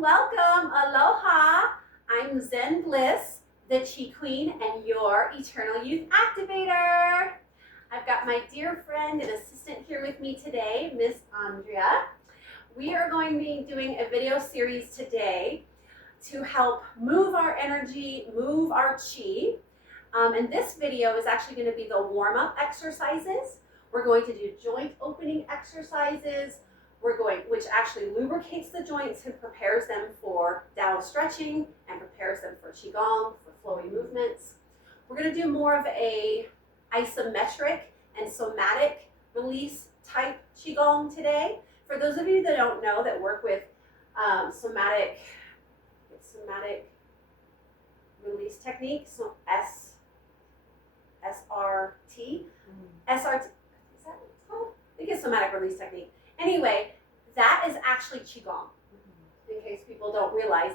welcome, aloha. I'm Zen Bliss, the Chi Queen, and your Eternal Youth Activator. I've got my dear friend and assistant here with me today, Miss Andrea. We are going to be doing a video series today to help move our energy, move our chi. And this video is actually going to be the warm-up exercises. We're going to do joint opening exercises, which actually lubricates the joints and prepares them for Dao stretching and prepares them for Qigong, for flowy movements. We're going to do more of a isometric and somatic release type Qigong today. For those of you that don't know, that work with somatic release technique, so SRT. SRT, is that what it's called? I think it's somatic release technique. Anyway, that is actually Qigong. In case people don't realize,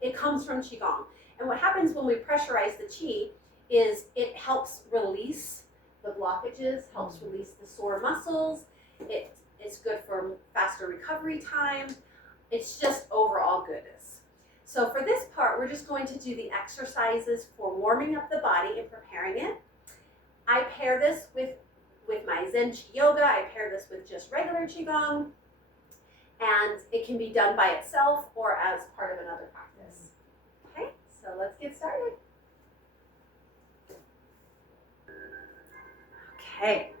it comes from Qigong. And what happens when we pressurize the Qi is it helps release the blockages, helps release the sore muscles. It's good for faster recovery time. It's just overall goodness. So for this part, we're just going to do the exercises for warming up the body and preparing it. I pair this with my ZenQiYoga. I pair this with just regular Qigong. And it can be done by itself or as part of another practice. Okay, so let's get started. Okay.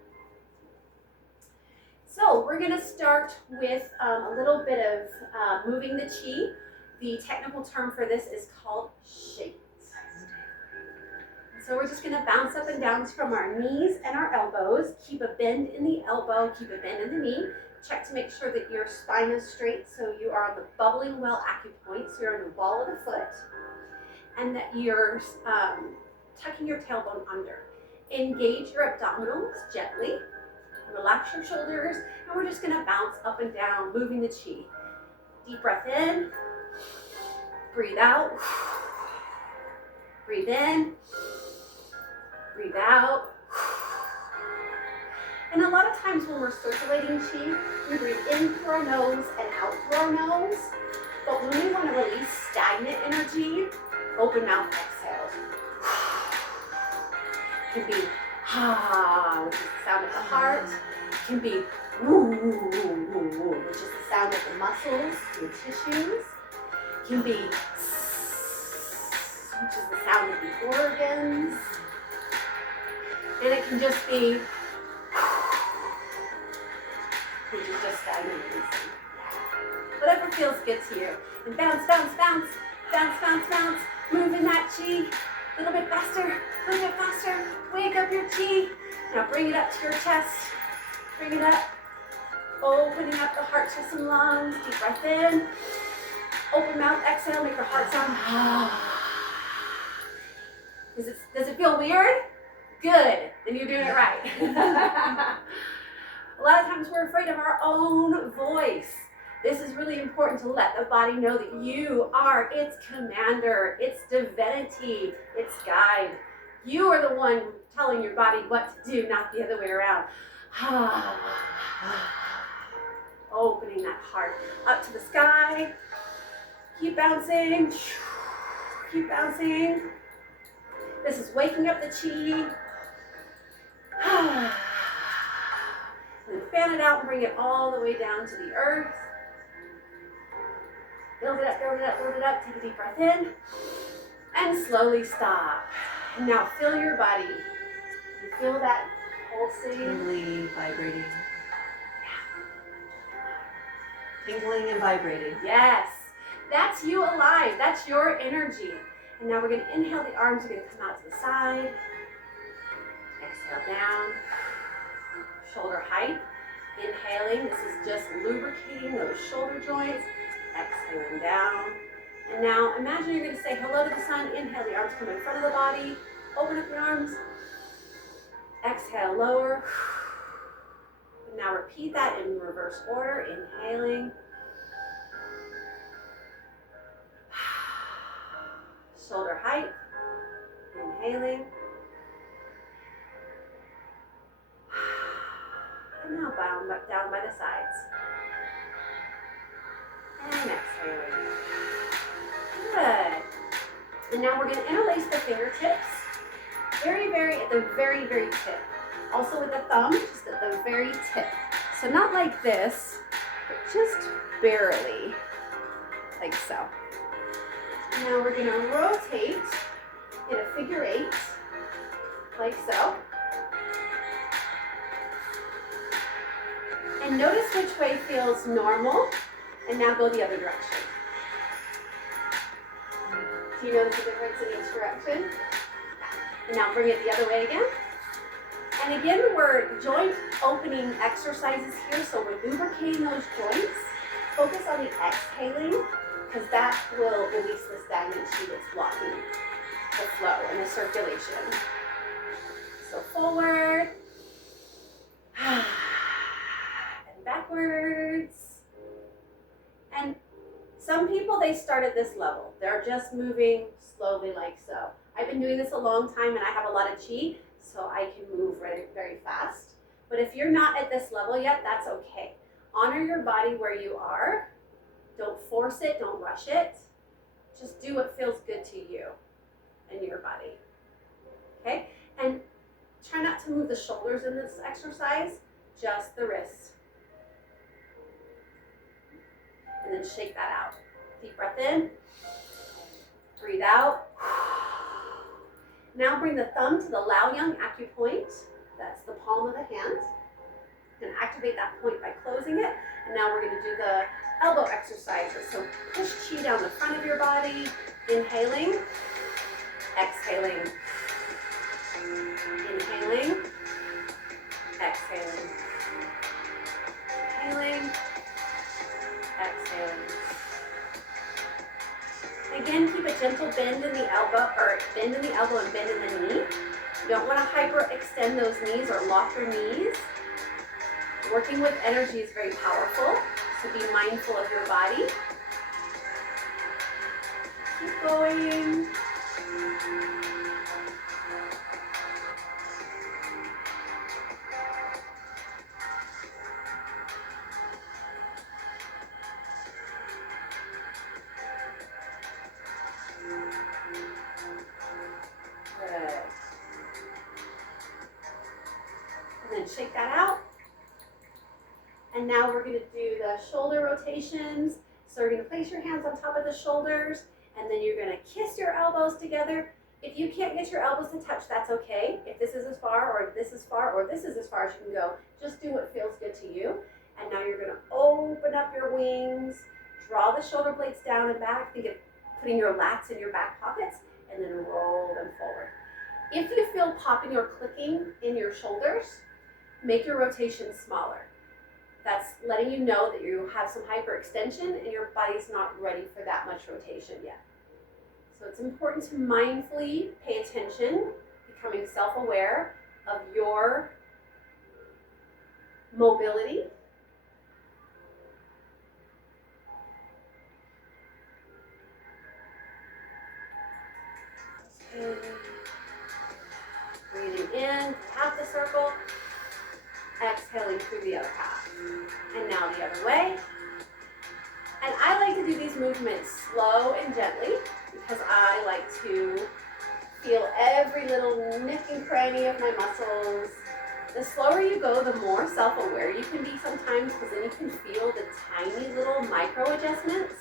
So we're going to start with a little bit of moving the Qi. The technical term for this is called shake. So we're just going to bounce up and down from our knees and our elbows. Keep a bend in the elbow, keep a bend in the knee. Check to make sure that your spine is straight, so you are on the bubbling well acupoint, so you're on the ball of the foot, and that you're tucking your tailbone under. Engage your abdominals gently. Relax your shoulders, and we're just going to bounce up and down, moving the Qi. Deep breath in. Breathe out. Breathe in. Breathe out. And a lot of times when we're circulating Qi, we breathe in through our nose and out through our nose. But when we want to release stagnant energy, open mouth exhale. It can be ha, which is the sound of the heart. It can be woo, woo, woo, woo, woo, which is the sound of the muscles, the tissues. It can be which is the sound of the organs. And it can just be, which is just stagnant. Whatever feels good to you. And bounce, bounce, bounce, bounce, bounce, bounce. Moving that Qi a little bit faster, a little bit faster. Wake up your Qi. Now bring it up to your chest. Bring it up. Opening up the heart, chest, and lungs. Deep breath in. Open mouth, exhale, make your heart sound. Does it feel weird? Good, then you're doing it right. A lot of times we're afraid of our own voice. This is really important to let the body know that you are its commander, its divinity, its guide. You are the one telling your body what to do, not the other way around. Opening that heart up to the sky. Keep bouncing. Keep bouncing. This is waking up the Qi. And then fan it out and bring it all the way down to the earth. Build it up, build it up, build it up. Take a deep breath in. And slowly stop. And now feel your body. You feel that pulsing. Tingly, vibrating. Tingling and vibrating. Yes. That's you alive. That's your energy. And now we're going to inhale. The arms are going to come out to the side. Exhale down. Shoulder height. Inhaling. This is just lubricating those shoulder joints. Exhaling down. And now imagine you're going to say hello to the sun. Inhale. The arms come in front of the body. Open up the arms. Exhale. Lower. And now repeat that in reverse order. Inhaling. Shoulder height. Inhaling. And now down by the sides. And exhaling. And now we're gonna interlace the fingertips. At the very tip. Also with the thumb, just at the very tip. So not like this, but just barely, like so. Now we're gonna rotate in a figure 8, like so. And notice which way feels normal, and now go the other direction. Do you notice the difference in each direction? And now bring it the other way again. And again, we're joint opening exercises here, so we're lubricating those joints. Focus on the exhaling, because that will release the stagnant chi that's blocking the flow and the circulation. So forward, and backwards. And some people, they start at this level. They're just moving slowly like so. I've been doing this a long time and I have a lot of chi, so I can move very fast. But if you're not at this level yet, that's okay. Honor your body where you are. Don't force it, don't rush it. Just do what feels good to you and your body. Okay? And try not to move the shoulders in this exercise, just the wrists. And then shake that out. Deep breath in, breathe out. Now bring the thumb to the Laoyang acupoint. That's the palm of the hand. You can activate that point by closing it. And now we're going to do the elbow exercises. So push chi down the front of your body, inhaling, exhaling, inhaling, exhaling, inhaling, exhaling. Again, keep a gentle bend in the elbow, or bend in the elbow and bend in the knee. You don't want to hyperextend those knees or lock your knees. Working with energy is very powerful, so be mindful of your body. Keep going. And then shake that out. And now we're going to do the shoulder rotations. So you're going to place your hands on top of the shoulders, and then you're going to kiss your elbows together. If you can't get your elbows to touch, that's okay. If this is as far, or if this is far, or this is as far as you can go, just do what feels good to you. And now you're going to open up your wings, draw the shoulder blades down and back. Think of putting your lats in your back pockets, and then roll them forward. If you feel popping or clicking in your shoulders, make your rotation smaller. That's letting you know that you have some hyperextension and your body's not ready for that much rotation yet. So it's important to mindfully pay attention, becoming self-aware of your mobility. And breathing in, half the circle. Exhaling through the other half. And now the other way. And I like to do these movements slow and gently because I like to feel every little nick and cranny of my muscles. The slower you go, the more self-aware you can be sometimes, because then you can feel the tiny little micro adjustments.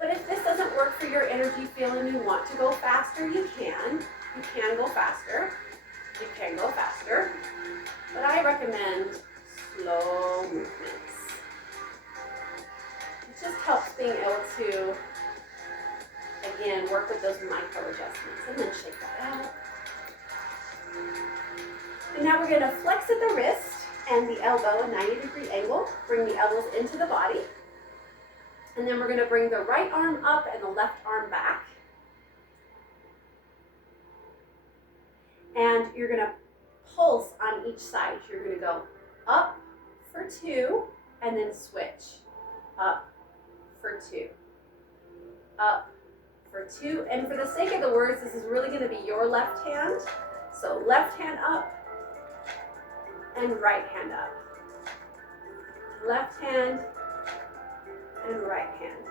But if this doesn't work for your energy field and you want to go faster, you can. You can go faster. You can go faster. But I recommend slow movements. It just helps being able to, again, work with those micro adjustments. And then shake that out. And now we're going to flex at the wrist and the elbow, a 90-degree angle. Bring the elbows into the body. And then we're going to bring the right arm up and the left arm back. And you're going to pulse on each side. You're going to go up for 2 and then switch. Up for 2. Up for 2. And for the sake of the words, this is really going to be your left hand. So left hand up and right hand up. Left hand and right hand.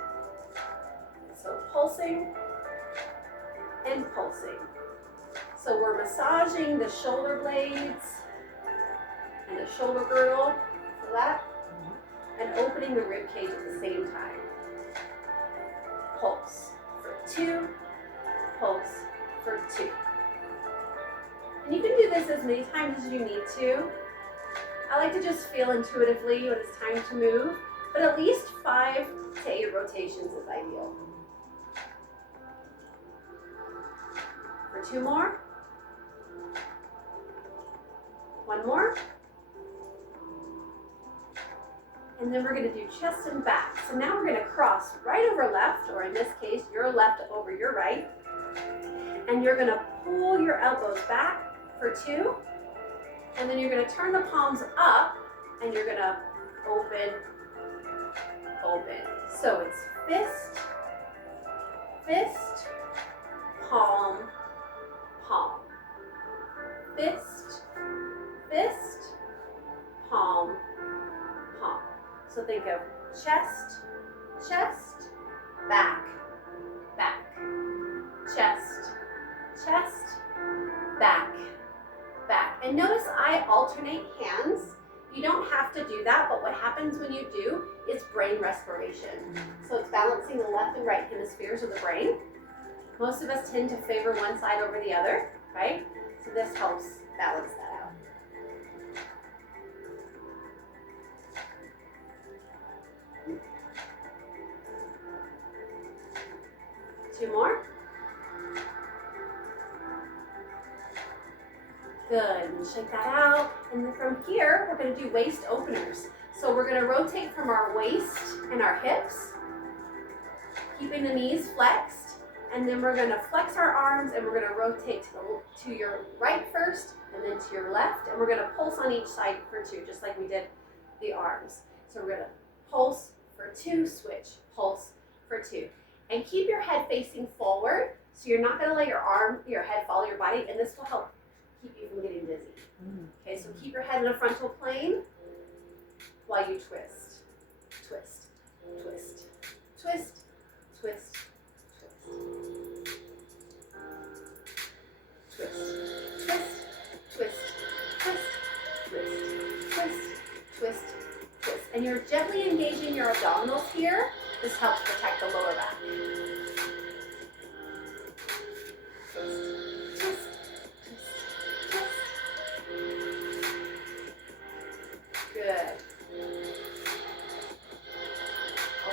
So pulsing and pulsing. So we're massaging the shoulder blades and the shoulder girdle, feel that? And opening the rib cage at the same time. Pulse for 2, pulse for 2. And you can do this as many times as you need to. I like to just feel intuitively when it's time to move, but at least 5 to 8 rotations is ideal. For 2 more. 1 more. And then we're going to do chest and back. So now we're going to cross right over left, or in this case, your left over your right. And you're going to pull your elbows back for 2. And then you're going to turn the palms up, and you're going to open, open. So it's fist, fist, palm, palm. Fist, fist, palm, palm. So think of chest, chest, back, back, chest, chest, back, back. And notice I alternate hands. You don't have to do that, but what happens when you do is brain respiration. So it's balancing the left and right hemispheres of the brain. Most of us tend to favor one side over the other, right? So this helps balance that out. Two more. Good, and shake that out. And then from here, we're gonna do waist openers. So we're gonna rotate from our waist and our hips, keeping the knees flexed. And then we're gonna flex our arms and we're gonna rotate to your right first and then to your left. And we're gonna pulse on each side for 2, just like we did the arms. So we're gonna pulse for 2, switch, pulse for 2. And keep your head facing forward. So you're not gonna let your head follow your body, and this will help keep you from getting dizzy. Okay, so keep your head in a frontal plane while you twist, twist, twist, twist, twist, twist, twist, twist, twist, twist, twist, twist, twist, twist. And you're gently engaging your abdominals here. This helps protect the lower back. Twist, twist, twist, twist. Good.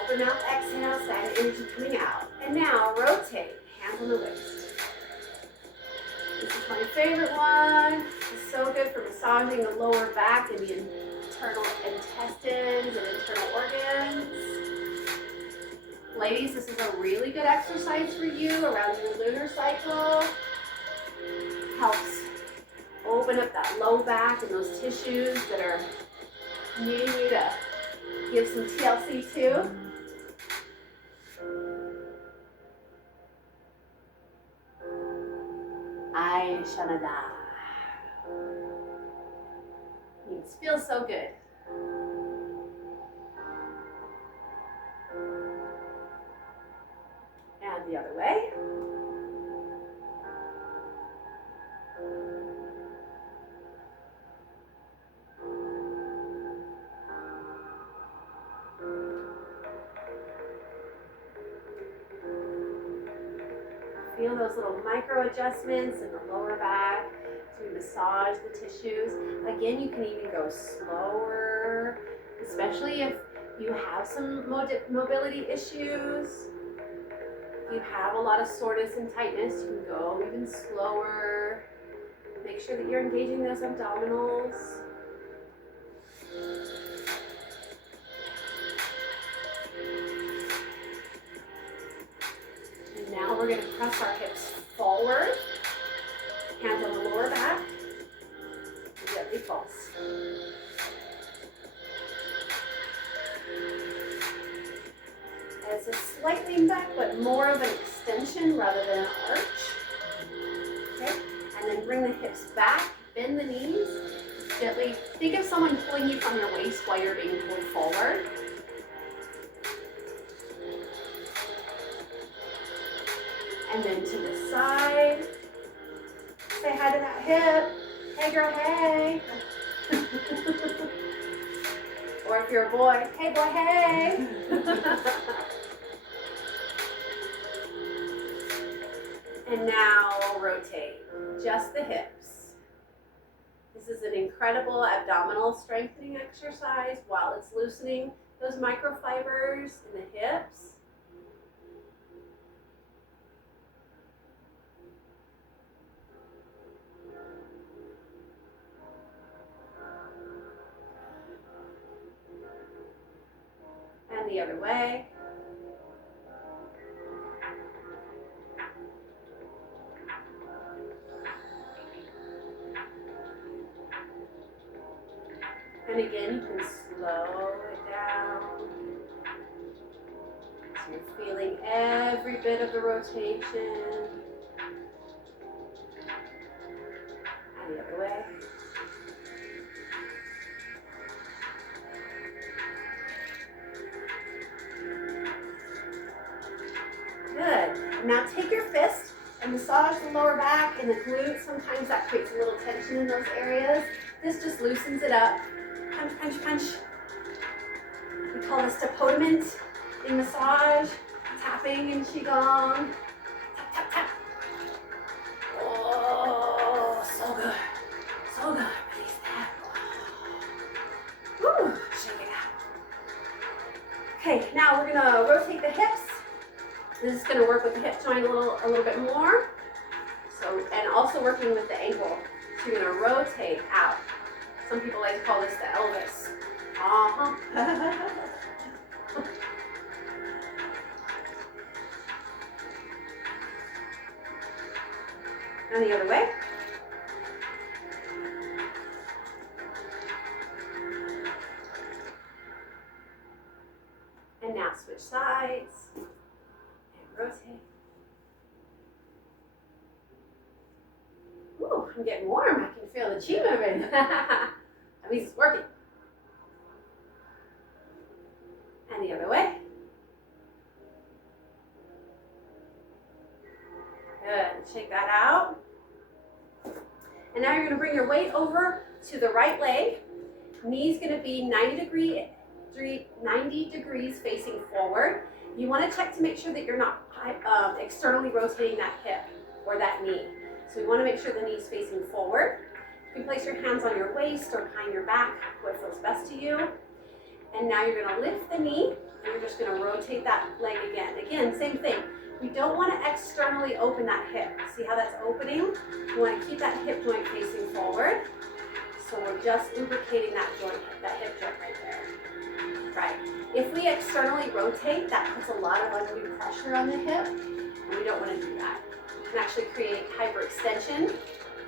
Open up, exhale, stagnant energy coming out. And now rotate, hands on the waist. This is my favorite one. It's so good for massaging the lower back and the internal intestines and internal organs. Ladies, this is a really good exercise for you around your lunar cycle. Helps open up that low back and those tissues that are needing you to give some TLC to. Ay Shanada. It feels so good. And the other way. Feel those little micro adjustments in the lower back to massage the tissues. Again, you can even go slower, especially if you have some mobility issues. If you have a lot of soreness and tightness, you can go even slower. Make sure that you're engaging those abdominals. And now we're going to press our hips forward. Hands on the lower back. Gently pulse. It's a slight lean back, but more of an extension rather than an arch. Okay? And then bring the hips back, bend the knees. Gently, think of someone pulling you from your waist while you're being pulled forward. And then to the side. Say hi to that hip. Hey girl, hey. Or if you're a boy, hey boy, hey. And now rotate just the hips. This is an incredible abdominal strengthening exercise while it's loosening those microfibers in the hips. And the other way. And again, you can slow it down. So you're feeling every bit of the rotation. And the other way. Good. Now take your fist and massage the lower back and the glutes. Sometimes that creates a little tension in those areas. This just loosens it up. Punch, punch, punch. We call this depotement in massage, tapping in Qigong. Tap, tap, tap. Oh, so good. So good. Release that. Woo, shake it out. Okay, now we're gonna rotate the hips. This is gonna work with the hip joint a little bit more. So, and also working with the ankle. So you're gonna rotate out. Some people like to call this the Elvis. And the other way. And now switch sides and rotate. Ooh, I'm getting warm. I can feel the chi moving. That means it's working. And the other way. Good. Shake that out. And now you're going to bring your weight over to the right leg. Knee's going to be 90 degrees facing forward. You want to check to make sure that you're not externally rotating that hip or that knee. So we want to make sure the knee's facing forward. You can place your hands on your waist or behind your back, what feels best to you. And now you're going to lift the knee, and you're just going to rotate that leg again. Again, same thing. We don't want to externally open that hip. See how that's opening? You want to keep that hip joint facing forward. So we're just lubricating that joint, that hip joint right there. Right. If we externally rotate, that puts a lot of undue pressure on the hip, and we don't want to do that. It can actually create hyperextension,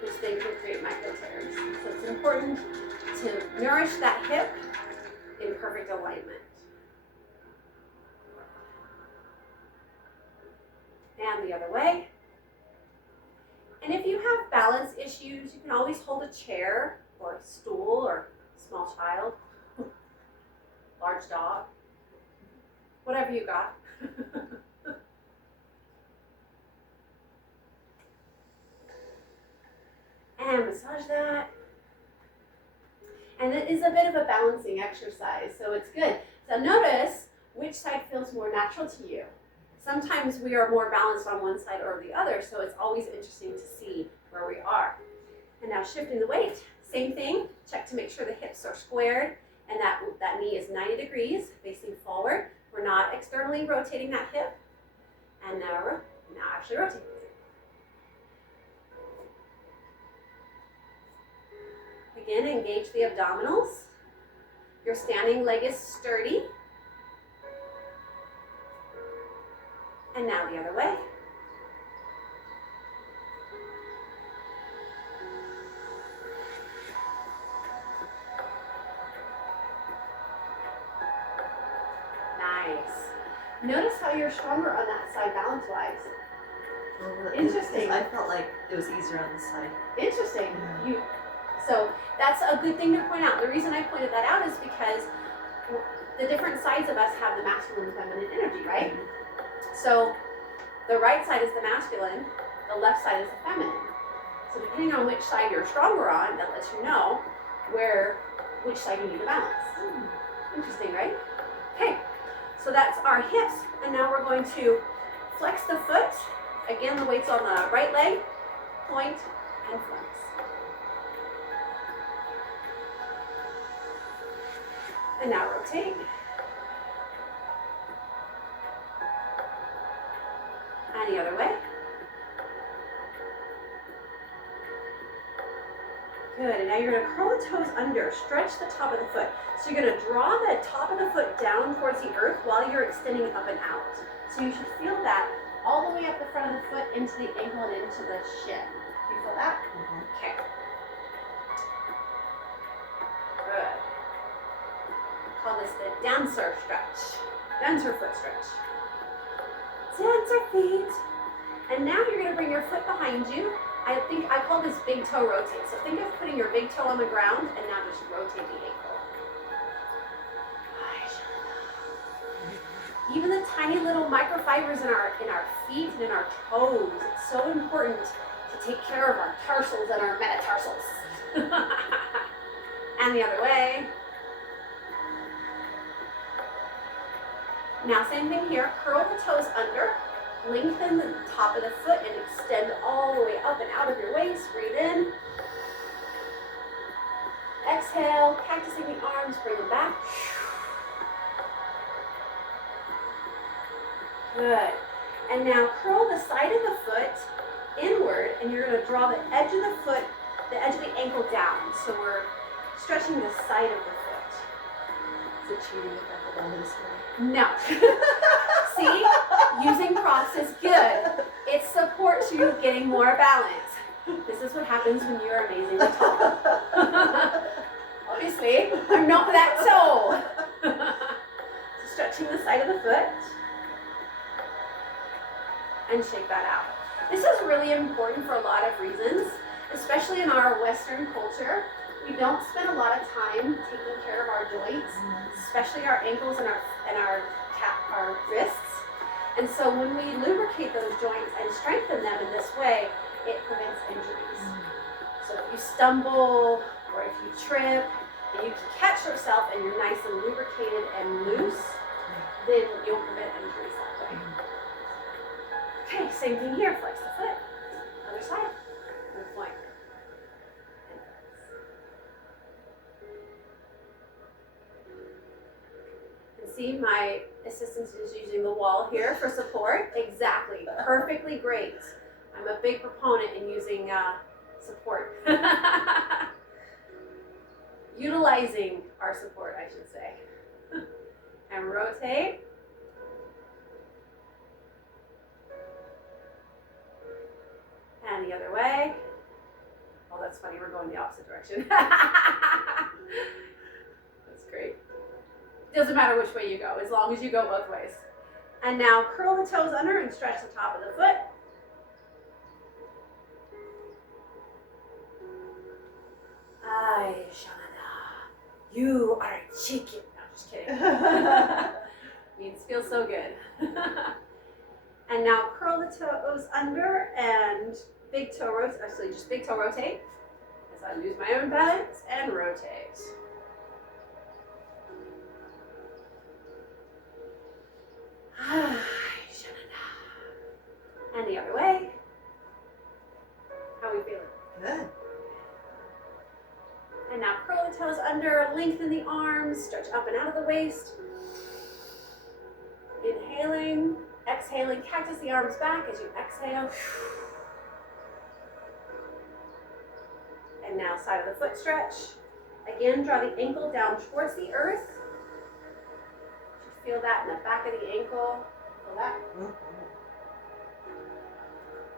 which then can create micro tears. So it's important to nourish that hip in perfect alignment. And the other way. And if you have balance issues, you can always hold a chair or a stool or a small child, large dog, whatever you got. And massage that. And it is a bit of a balancing exercise, so it's good. So notice which side feels more natural to you. Sometimes we are more balanced on one side or the other, so it's always interesting to see where we are. And now shifting the weight, same thing. Check to make sure the hips are squared and that knee is 90 degrees facing forward. We're not externally rotating that hip. And now actually rotate. Again, engage the abdominals. Your standing leg is sturdy. And now the other way. Nice. Notice how you're stronger on that side balance-wise. Well, Interesting. I felt like it was easier on this side. Interesting. So that's a good thing to point out. The reason I pointed that out is because the different sides of us have the masculine and feminine energy, right? So The right side is the masculine, the left side is the feminine. So depending on which side you're stronger on, that lets you know which side you need to balance. Interesting, right? Okay, so that's our hips, and now we're going to flex the foot. Again, the weight's on the right leg, point and flex. And now rotate. And the other way. Good, and now you're gonna curl the toes under, stretch the top of the foot. So you're gonna draw the top of the foot down towards the earth while you're extending it up and out. So you should feel that all the way up the front of the foot into the ankle and into the shin. Do you feel that? Okay. Good. Call this the dancer stretch. Dancer foot stretch. Dancer feet. And now you're gonna bring your foot behind you. I call this big toe rotate. So think of putting your big toe on the ground and now just rotate the ankle. Even the tiny little microfibers in our feet and in our toes, it's so important to take care of our tarsals and our metatarsals. And the other way. Now same thing here, curl the toes under. Lengthen the top of the foot and extend all the way up and out of your waist. Breathe in. Exhale, cactusing the arms, bring them back. Good. And now curl the side of the foot inward, and you're going to draw the edge of the foot, the edge of the ankle down. So we're stretching the side of the foot. Is it cheating if I hold on to this way? No. See? Using props is good. It supports you getting more balance. This is what happens when you're amazingly tall. Obviously, I'm not that tall. So stretching the side of the foot. And shake that out. This is really important for a lot of reasons, especially in our Western culture. We don't spend a lot of time taking care of our joints, especially our ankles and our wrists. And so when we lubricate those joints and strengthen them in this way, it prevents injuries. So if you stumble or if you trip and you can catch yourself and you're nice and lubricated and loose, then you'll prevent injuries that way. Okay, same thing here. Flex the foot. Other side. And point. And flex. And see, my assistant is using the wall here for support. Exactly. Perfectly great. I'm a big proponent in using support. Utilizing our support, I should say. And rotate. And the other way. Oh, that's funny. We're going the opposite direction. That's great. Doesn't matter which way you go, as long as you go both ways. And now curl the toes under and stretch the top of the foot. Ay, Shanada, you are a chicken. No, just kidding. Means feel so good. And now curl the toes under and big toe rotate, actually just big toe rotate. As I lose my own balance and rotate. And the other way. How are we feeling? Good. And now curl the toes under, lengthen the arms, stretch up and out of the waist. Inhaling, exhaling, cactus the arms back as you exhale. And now side of the foot stretch. Again, draw the ankle down towards the earth. Feel that in the back of the ankle. Feel that?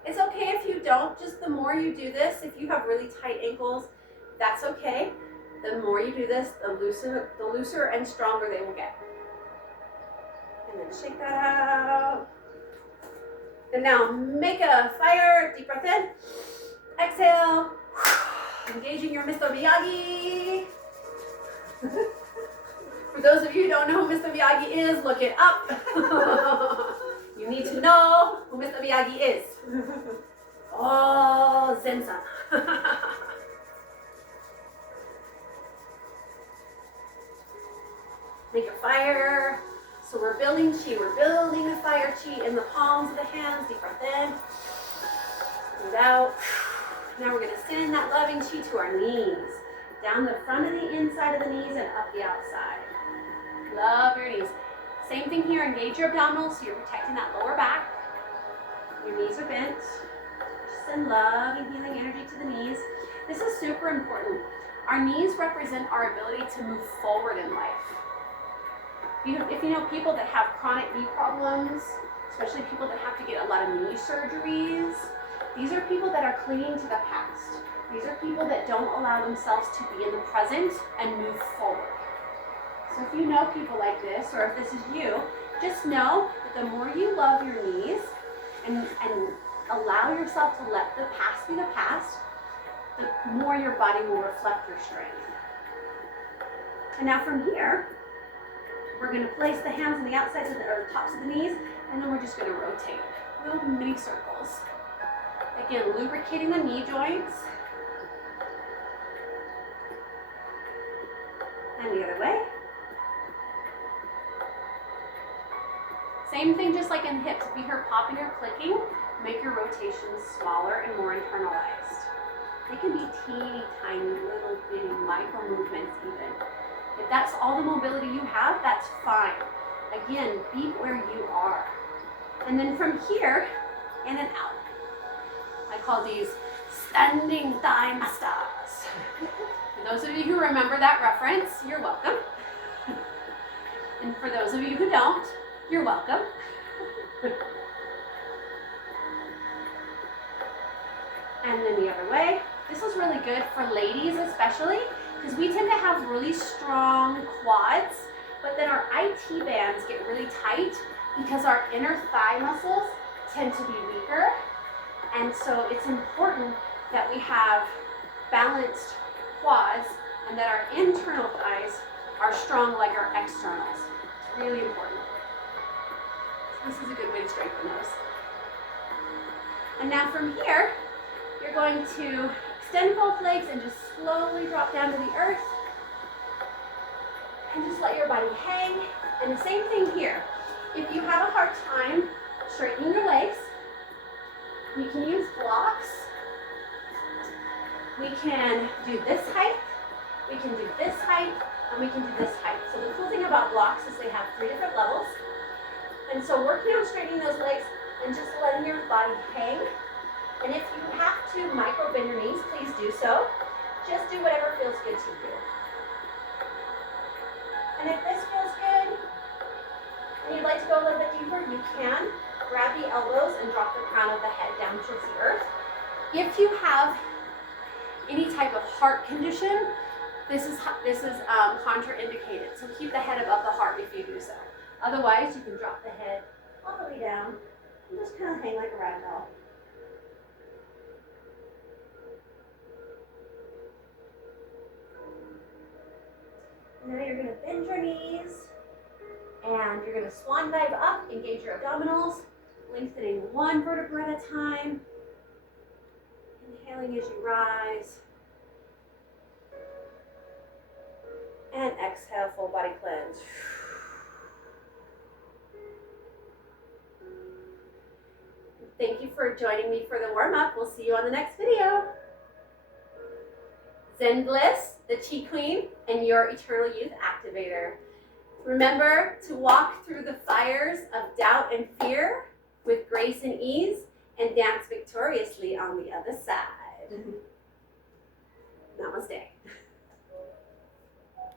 It's okay if you don't. Just the more you do this, if you have really tight ankles, that's okay. The more you do this, the looser and stronger they will get. And then shake that out. And now make a fire, deep breath in. Exhale. Engaging your Mr. Miyagi. For those of you who don't know who Mr. Miyagi is, look it up. You You need to know who Mr. Miyagi is. Oh, Zen-san. Make a fire. So we're building chi. We're building the fire chi in the palms of the hands. Deep breath in. Breathe out. Now we're going to send that loving chi to our knees. Down the front of the inside of the knees and up the outside. Love your knees. Same thing here. Engage your abdominals so you're protecting that lower back. Your knees are bent. Just send love and healing energy to the knees. This is super important. Our knees represent our ability to move forward in life. If you know people that have chronic knee problems, especially people that have to get a lot of knee surgeries, these are people that are clinging to the past. These are people that don't allow themselves to be in the present and move forward. So if you know people like this, or if this is you, just know that the more you love your knees and allow yourself to let the past be the past, the more your body will reflect your strength. And now from here, we're going to place the hands on the outsides of or tops of the knees, and then we're just going to rotate little mini circles. Again, lubricating the knee joints. And the other way. Same thing just like in hips. If you hear popping or clicking, make your rotations smaller and more internalized. They can be teeny tiny, little bitty micro movements even. If that's all the mobility you have, that's fine. Again, be where you are. And then from here, in and out. I call these standing thigh massage. For those of you who remember that reference, you're welcome. And for those of you who don't, you're welcome. And then the other way. This is really good for ladies especially, because we tend to have really strong quads, but then our IT bands get really tight because our inner thigh muscles tend to be weaker. And so it's important that we have balanced quads and that our internal thighs are strong like our externals. It's really important. This is a good way to strengthen those. And now from here, you're going to extend both legs and just slowly drop down to the earth. And just let your body hang. And the same thing here. If you have a hard time straightening your legs, we can use blocks. We can do this height, we can do this height, and we can do this height. So the cool thing about blocks is they have 3 different levels. And so working on straightening those legs and just letting your body hang. And if you have to micro bend your knees, please do so. Just do whatever feels good to you. And if this feels good, and you'd like to go a little bit deeper, you can. Grab the elbows and drop the crown of the head down towards the earth. If you have any type of heart condition, this is contraindicated. So keep the head above the heart if you do so. Otherwise, you can drop the head all the way down and just kind of hang like a rag doll. Now you're going to bend your knees and you're going to swan dive up, engage your abdominals, lengthening one vertebra at a time. Inhaling as you rise. And exhale, full body cleanse. Thank you for joining me for the warm-up. We'll see you on the next video. Zen Bliss, the Chi Queen, and your Eternal Youth Activator. Remember to walk through the fires of doubt and fear with grace and ease and dance victoriously on the other side. Namaste.